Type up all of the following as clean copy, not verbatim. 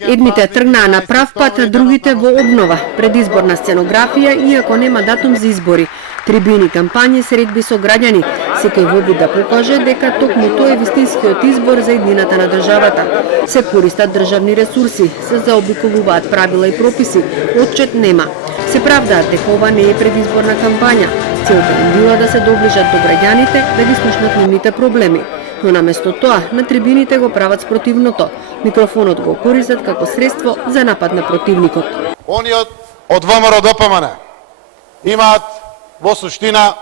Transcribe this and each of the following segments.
Едните тргнаа на прав пат, другите во обнова. Предизборна сценографија, иако нема датум за избори. Трибини, кампањи, средби со граѓани. Секој во обид да покаже дека токму тоа е вистинскиот избор за еднината на државата. Се користат државни ресурси, се заобиколуваат правила и прописи, отчет нема. Се правдаат дека ова не е предизборна кампања. Целта им била да се доближат до граѓаните, да ги слушнат нивните проблеми. Но наместо тоа, на трибините го прават спротивното. Микрофонот го користат како средство за напад на противникот. Оние од ВМРО ДПМН имаат во суштина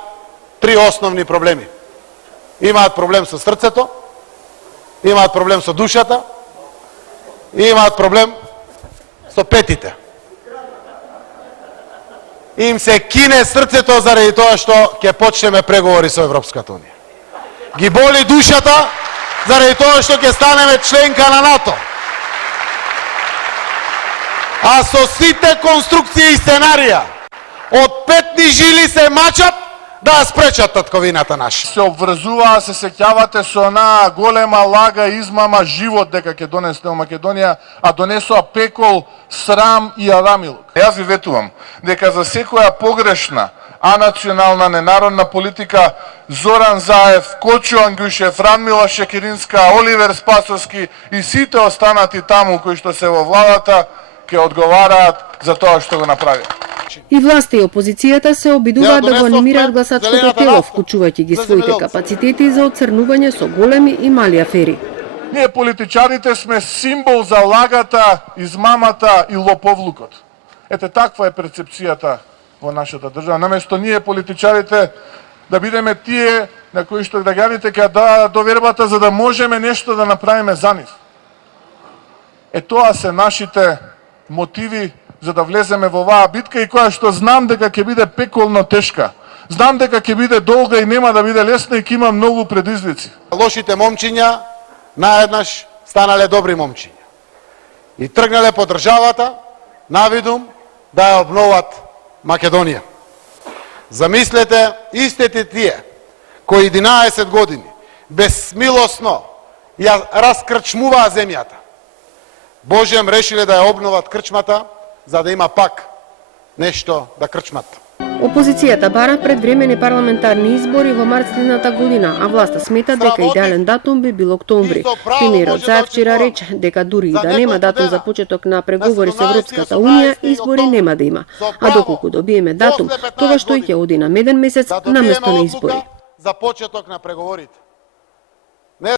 три основни проблеми. Имаат проблем со срцето, имаат проблем со душата и имаат проблем со петите. Им се кине срцето заради тоа што ќе почнеме преговори со Европската унија. Ги боли душата заради тоа што ќе станеме членка на НАТО. А со сите конструкции и сценарија од петни жили се мачат да спречат татковината наша. Се обврзуваа, се сеќавате со онаа голема лага, измама, живот дека ќе донесе во Македонија, а донесоа пекол, срам и арамилук. Јас ви ветувам дека за секоја погрешна анационална ненародна политика Зоран Заев, Кочо Ангушев, Радмила Шекеринска, Оливер Спасовски и сите останати таму кои што се во владата ќе одговараат за тоа што го направи. И власта и опозицијата се обидуваат да го анимираат гласачкото тело, вклучувајќи ги своите капацитети за оцрнување со големи и мали афери. Ние политичарите сме символ за лагата, измамата и лоповлукот. Ете таква е перцепцијата во нашата држава. Наместо ние политичарите да бидеме тие на кои што граѓаните ќе дадат довербата за да можеме нешто да направиме за нив. Тоа се нашите мотиви за да влеземе во оваа битка и која што знам дека ќе биде пеколно тешка. Знам дека ќе биде долга и нема да биде лесна и ќе има многу предизвици. Лошите момчиња наеднаш станале добри момчиња. И тргнале по државата навидум да ја обноват Македонија. Замислете истите тие кои 11 години безмилосно ја раскрчмуваа земјата. Божем решиле да ја обноват крчмата за да има пак нешто да крчмат. Опозицијата бара предвремени парламентарни избори во март следната година, а власта смета дека идеален датум би бил октомври. Премиерот Заев вчера рече дека дури и да нема датум за почеток на преговори со Европската унија, избори нема да има. А доколку добиеме датум, тогаш тој ќе оди на меден месец наместо на избори. За почеток на преговорите.